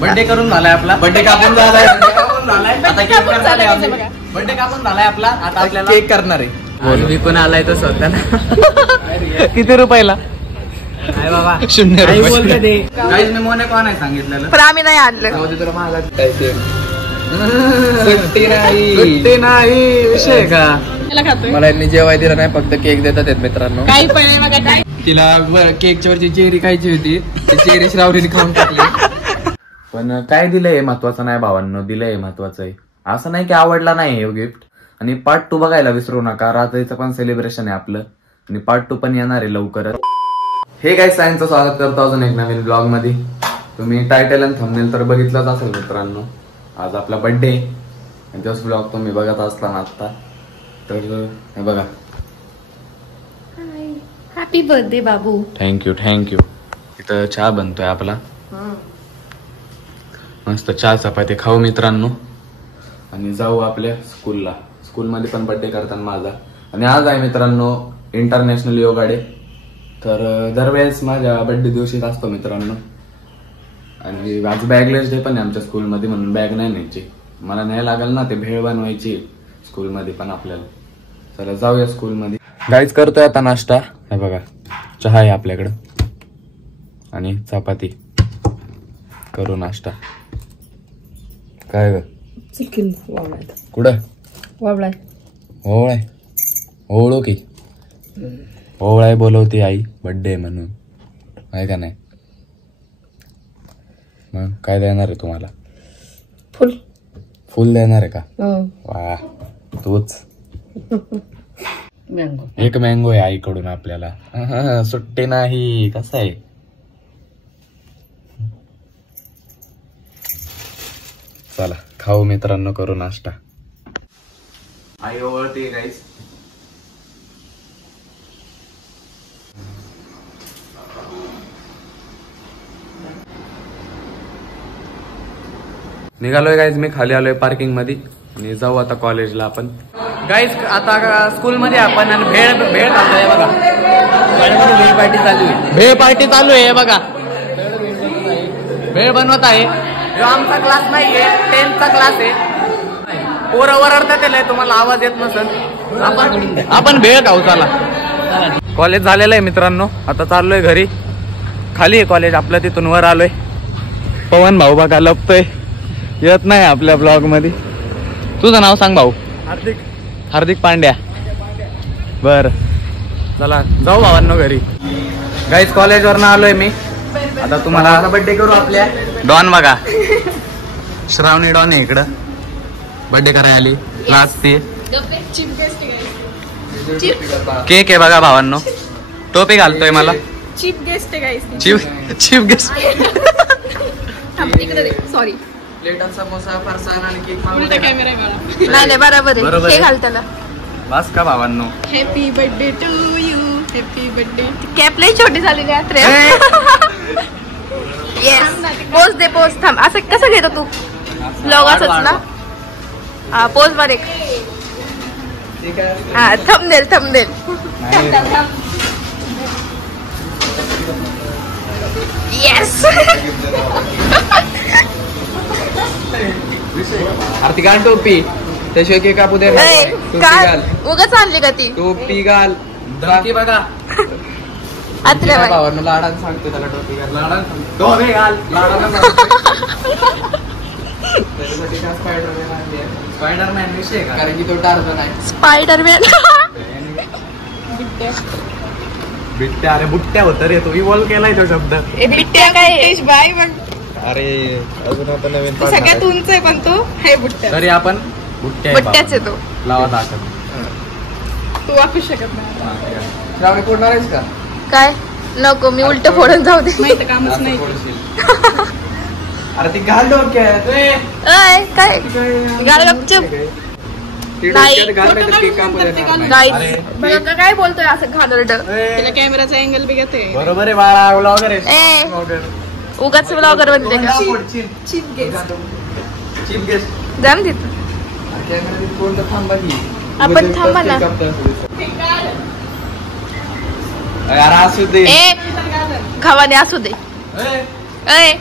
Birthday करून झालाय आपला. बर्थडे कापून झालाय. आता केक करणार आहे. बर्थडे कापून झालाय आपला. आता आपल्याला केक करणार आहे. विकून आलाय तो स्वतः. किती रुपयाला? काय बाबा 0 रुपये. गाईज मी मोने कोण आहे सांगितलेलं, पण आम्ही नाही आणलं. सुट्टी नाही विषय का. मला यांनी जेवाय दिलं नाही, फक्त केक देतात मित्रांनो. काही पण तिला केकच्या वरची चेरी खायची होती, ती चेरी श्रावणीने खाऊन टाकली. पण काय दिलंय महत्वाचं नाही भावांनो, दिलंय महत्वाचं आहे. असं नाही की आवडला नाही हे गिफ्ट. आणि पार्ट 2 बघायला विसरू नका. रात्रीचं पण सेलिब्रेशन आहे आपलं आणि पार्ट 2 पण येणार आहे लवकरच. हे गाईज सगळ्यांचं स्वागत करतो अजून एक नवीन ब्लॉग मध्ये. तुम्ही टायटल आणि थंबनेल तर बघितलंच असेल मित्रांनो. आज आपला बर्थडे आणि तोच ब्लॉग तुम्ही बघत असताना आता. तर हे बघा. हॅपी बर्थडे बाबू. थँक्यू. इथं चहा बनतोय आपला. मस्त चहा चपाती खाऊ मित्रांनो आणि जाऊ आपल्या स्कूलला. स्कूलमध्ये पण बर्थडे करताना माझा. आणि आज आहे मित्रांनो इंटरनॅशनल योगा डे. तर दरवेळेस माझ्या बर्थडे दिवशीच असतो मित्रांनो. आणि आज बॅगलेस डे पण आहे आमच्या स्कूलमध्ये, म्हणून बॅग नाही न्यायची. मला नाही लागेल ना, ते भेळ बनवायची स्कूलमध्ये पण आपल्याला. चला जाऊया स्कूलमध्ये. गाईज करतोय आता नाश्ता. हे बघा चहा आहे आपल्याकडं आणि चपाती. करू नाश्ता. काय ग चिकन कुठं वावळाय ओवळाय ओवळो की ओवळाय बोलवते आई बर्थडे म्हणून, आहे का नाही. मग काय देणार आहे तुम्हाला? फुल देणार आहे का? वा तूच. एक मँगो आहे आईकडून आपल्याला. सुट्टी नाही. कसं आहे? चला खाऊ मित्रांनो, करू नाश्ता. आई ओळखते गाईस. निघालोय गाईज, मी खाली आलोय पार्किंग मध्ये आणि जाऊ आता कॉलेजला आपण. गाईज आता स्कूल मध्ये आपण आणि भेळ खातोय बघा. भेळ पार्टी चालू आहे. भेळ पार्टी चालू आहे बघा. भेळ बनवत आहे. आमचा क्लास नाहीये, 10th क्लास आहे. पोरं ओरडतात त्याला, तुम्हाला आवाज येत नसेल. आपण भेळ खाऊ. चला कॉलेज झालेलं आहे मित्रांनो. आता चाललोय घरी. खाली आहे कॉलेज आपलं, तिथून वर आलोय. पवन भाऊ बघा लपतोय, येत नाही आपल्या ब्लॉग मध्ये. तुझं नाव सांग भाऊ. हार्दिक पांड्या. बर चला जाऊ भावांनो घरी. गाईज कॉलेजवर ना आलोय मी. आता तुम्हाला बर्थडे करू आपल्या. डॉन बघा, श्रावणी डॉन आहे इकडं. बर्थडे करायला आली नाचते. केक आहे बघा भावांनो. टोपी घालतोय मला. चीप गेस्ट आहे guys. Chief guest. Sorry. Plate samosa फरसाण आणि केक. कॅमेरा नाही बरोबर आहे. हे घाल त्याला. बस का भावांनो. Happy birthday to you. Happy birthday. Cap लई छोटी झालेली आहे. येस पोज दे. पोज थांब. असं कसं घेतो तू ब्लॉग असच ना. हा पोज वर एक. हा थंबनेल. येस. आरती घाल टोपी, त्याशिवाय केक कापू दे. उगाच आणली का ती टोपी घाल. बघा भावांनो लाडानं सांगतो त्याला टोपी घाल. लाडानं घाल. स्पायडरमॅन विषय का, कारण की तो टार्झन आहे. स्पायडरमॅन. बिट्ट्या. अरे बुट्ट्या होत रे, तो इव्हॉल्व केलाय तो शब्द. बिट्ट्या काय बाय. अरे अजून आता नवीन सगळ्यात उंच आहे पण तो हे बुट्ट्या. तरी आपण बुट्ट्याच आहे तो. लावा दाखल. तू वापरू शकत नाही. श्रावणी फोडणार आहेस का? काय नको, मी उलट फोडून जाऊ दे. माहिती कामच नाही. अरे ती घाल डोक्यात. काय गाल गपचूप. काय बोलतोय असं घालरड. कॅमेराचा अँगल बी घेते. बरोबर आहे बाळा. व्लॉगर आहे. उगाच व्लॉगर बनते का. Chip guest. जाम तिथं आपण थांबा ना. असू दे. खावाने असू दे. अय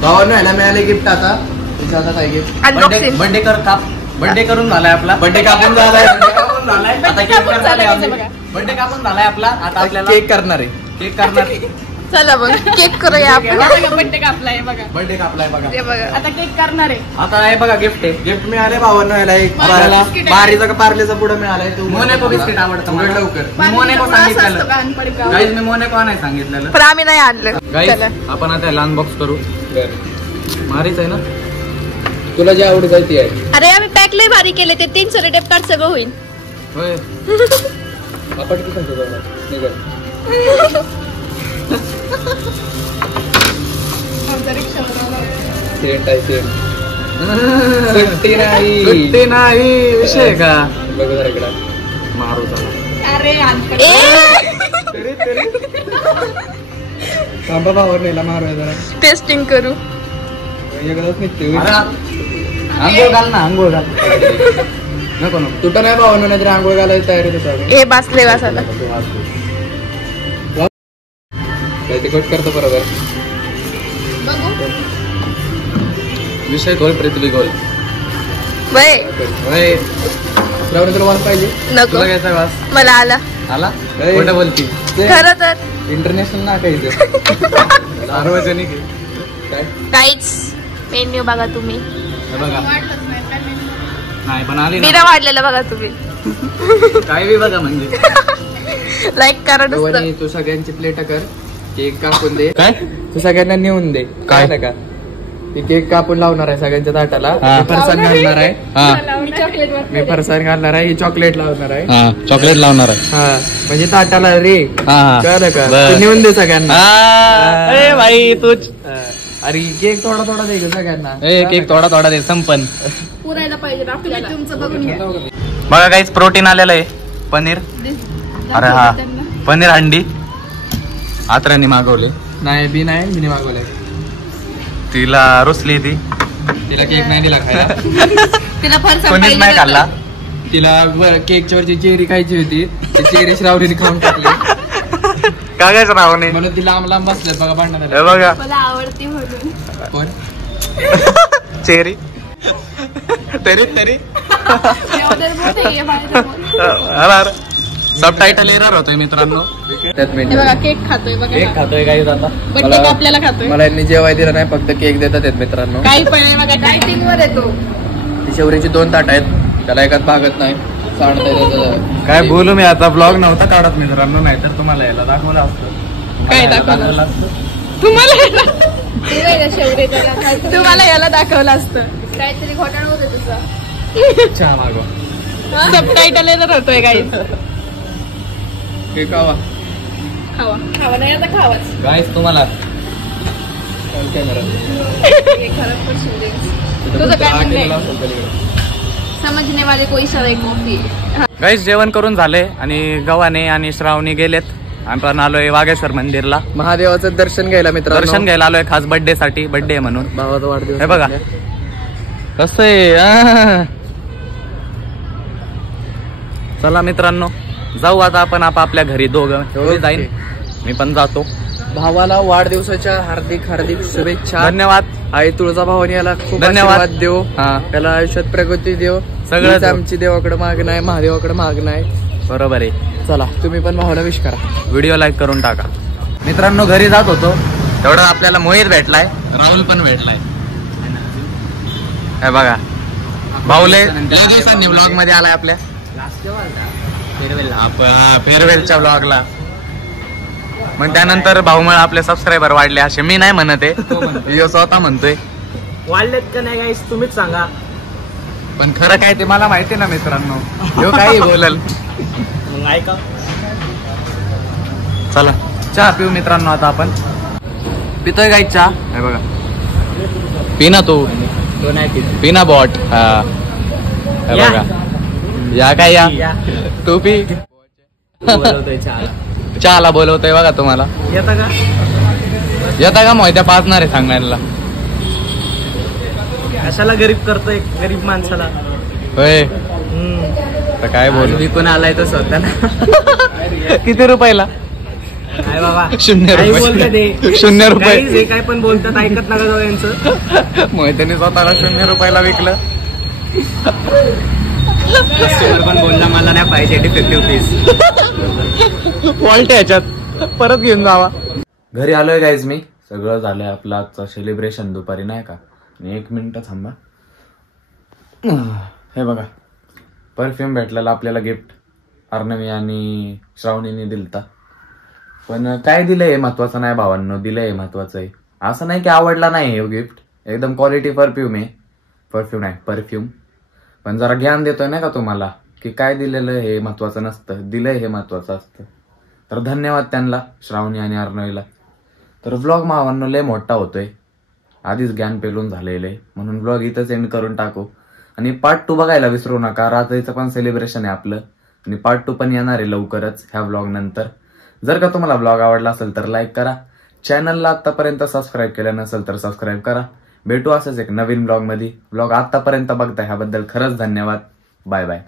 भावांना ह्याला मिळाले गिफ्ट आता त्याच्या हातात आहे गिफ्ट. अनबॉक्सिंग. बर्थडे करून झालाय आपला. बर्थडे कापून झालाय. आता केक करणार आहे आम्ही. बर्थडे कापून झालाय आपला. आता आपल्याला केक करणार आहे. केक करणार. चला बघ केक करूया आपण. बड्डे कापलाय बघा. बर्थडे कापलाय बघा. हे बघा आता केक करणार आहे. आता आहे बघा गिफ्ट आहे. गिफ्ट मिळाले भावांना ह्याला एक मला बिस्किट आहे. बारीचा का पार्लेचा पुढं मिळालाय. तू मोनेको बिस्किट आवडतं उघड मला. लवकर. मी मोनेको सांगितलेलं. लहानपणी गाईज मी मोनेको नाही सांगितलेलं. पण आम्ही नाही आणलं. गाईज चला आपण आता लहान बॉक्स करू. मारीच आहे ना. तुला जे आवडत ती आहे. अरे आम्ही पॅक लय भारी केले ते 300 रेटेप कार्ड सगळं होईल. होय. आपण किती सांगतो बाबा? निघाल. सेंट आहे सेंट. सुट्टी नाही. सुट्टी नाही विषय का. बघ जरा इकडं. मारू चला. अरे थांबा भावांना ह्याला मारूया जरा. टेस्टिंग करू. एकदाच निघते. अरे, आंघोळ घाल ना आंघोळ घाल. नको नको. तुटं नाही भावांना नाहीतर आंघोळ घालायची तयारी तुझ्याकडे. हे बासले वासाला. काय ते कट करतो बरोबर. विषय गोल पृथ्वी गोल. वय होय. श्रावणी तुला वास पाहिजे. नको तुला घ्यायचा वास मला आला. आला. ए. खोटं बोलती. खरं तर इंटरनॅशनल ना काही सार्वजनिक आहे. काय काहीच मेन्यू बघा तुम्ही. हे बघा नाही पण आली बिरा वाढलेला बघा तुम्ही. काय बी बघा म्हणजे. लाईक करा नुसतं. भवानी, तू सगळ्यांची प्लेट कर. केक कापून दे. काय तू सगळ्यांना नेऊन दे. काय? कळलं का ती केक कापून लावणार आहे सगळ्यांच्या ताटाला. हा. मी फरसाण घालणार आहे. चॉकलेट मी फरसाण घालणार आहे. ही चॉकलेट लावणार आहे. हा चॉकलेट लावणार आहे. हा म्हणजे ताटाला रे. हा. कळलं का बरं. तू नेऊन दे सगळ्यांना. अरे भाई तूच. हा. अरे केक थोडा थोडा दे गं सगळ्यांना. एक थोडा थोडा दे संपन. पुरायला पाहिजे आपल्याला. तुमचं बघून घ्या. बघा काहीच प्रोटीन आलेलं आहे. पनीर. अरे हा पनीर अंडी आत्र्याने मागवले. नाही बी नाही मी मागवलंय. तिला रुसली ती. तिला केक नाही दिला खायला. तिला फरसाण कोणीच पाहिजे नाही होतं. खाल्ला. तिला केकच्या वरची चेरी खायची होती. ती चेरी श्रावणीने खाऊन टाकली. काय काय रावणे. म्हणून ती लांब लांब बसल्यात बघा भांडणात. हे बघा मला आवडती म्हणून. कोण चेरी तरी तरी एवढं मोठं आहे बाहेर बोल. सब टायटल एरर होतोय मित्रांनो. त्यात हे बघा केक खातोय बघा. केक खातोय काही आता. बड्डे आपल्याला खातोय. मला यांनी जेवाय दिलं नाही फक्त केक देतात आहेत मित्रांनो. काही पण आहे बघा डायटिंग वर येतो. ती शेवरीची 2 ताट आहेत. त्याला एकात भागत नाही. सांडता येतं. काय बोलू मी आता ब्लॉग नव्हता काढत मित्रांनो नाहीतर तुम्हाला याला दाखवलं असतं. काय दाखवलं? तुम्हाला याला दाखवलं असतं. काहीतरी घोटाळा होते तुझा. चहा मागवा. सबटायटल येत होतोय काही. केक खावा. खावा खावा नाही आता खावाच. गाईस तुम्हाला कॅमेरा तुझं काय म्हणणं आहे? समजने वाले कोई सवय कोणती. गाईस जेवण करून झाले आणि गव्हाणे आणि श्रावणी गेलेत. आपण आलोय वागेश्वर मंदिरला महादेवाचं दर्शन घ्यायला मित्रांनो. दर्शन घ्यायला आलोय खास बर्थडे साठी. बर्थडे म्हणून भावाचा वाढदिवस. हे बघा कसं आहे. चला मित्रांनो जाऊ आता आपण आपापल्या घरी. दोघं ओके. जाईन मी पण जातो. भावाला वाढदिवसाच्या हार्दिक हार्दिक शुभेच्छा. धन्यवाद. आई तुळजाभवानी याला खूप धन्यवाद. आशीर्वाद देव. हा त्याला आयुष्यात प्रगती देव. सगळं हीच देव. आमची देवाकडे मागणं आहे. महादेवाकडे मागणं आहे. बरोबर आहे. चला तुम्ही पण भावाला विश करा. व्हिडिओ लाईक करून टाका. मित्रांनो घरी जात होतो तेवढं आपल्याला मोहित भेटलाय. राहुल पण भेटलाय. हे बघा भाऊले ब्लॉग मध्ये आलाय आपल्या फेअरवेलच्या ब्लॉगला. मग त्यानंतर भाऊमुळे आपले सबस्क्रायबर वाढले असे मी नाही म्हणत आहे. यो स्वतः म्हणतोय. वाढलेत का नाही गाईस तुम्हीच सांगा. पण खरं काय ते मला माहिती ना मित्रांनो. यो काही बोलल. मग ऐका. चला चहा पिऊ मित्रांनो. आता आपण पितोय गाई चहा. हे बघा पिना तू तो नाही पित. पिना बॉट हा हे या. बघा या काय या या. तू पी बोलवतोय चहाला. चहाला बोलवतोय बघा तुम्हाला. येतं का? येता का मोहित्या पाचणार आहे सांगायला. कशाला गरीब करतोय गरीब माणसाला. होय हम्म. तर काय बोलू. विकून आलाय तो स्वतःला. किती रुपयाला. काय बाबा 0 काही रुपये. बोलतात हे. 0 रुपये. काही जे काय पण बोलतात ऐकत नका जाऊ यांचं. मोहित्याने स्वतःला 0 रुपयाला विकलं. कस्टमर पण बोलला मला नाही पाहिजे डिफेक्टिव्ह पीस. फॉल्ट याच्यात परत घेऊन जावा. घरी आलोय गाईज मी. सगळं झालंय आपलं आजचं सेलिब्रेशन दुपारी नाही का. 1 मिनिट थांबा. हे बघा परफ्यूम भेटलेला आपल्याला गिफ्ट अर्णवी आणि श्रावणीने दिलता. पण काय दिलंय हे महत्वाचं नाही भावांनो. दिलंय महत्वाचं आहे. असं नाही की आवडला नाही हे गिफ्ट. एकदम क्वालिटी परफ्यूम आहे. परफ्यूम पण जरा ज्ञान देतोय नाही का तुम्हाला की काय दिलेलं हे महत्वाचं नसतं. दिलंय हे महत्वाचं असतं. तर धन्यवाद त्यांना श्रावणी आणि अर्णवीला. तर व्लॉग भावांनो लय मोठा होतोय. आधीच ज्ञान पेलून झालेलं आहे म्हणून व्लॉग इथंच एंड करून टाकू. आणि पार्ट 2 बघायला विसरू नका. रात्रीचं पण सेलिब्रेशन आहे आपलं आणि पार्ट 2 पण येणार आहे लवकरच ह्या व्लॉग नंतर. जर का तुम्हाला व्लॉग आवडला असेल तर लाईक करा. चॅनलला आतापर्यंत सबस्क्राईब केलं नसेल तर सबस्क्राईब करा. भेटू असंच एक नवीन ब्लॉग मध्ये. ब्लॉग आतापर्यंत बघताय ह्याबद्दल खरंच धन्यवाद. Bye bye.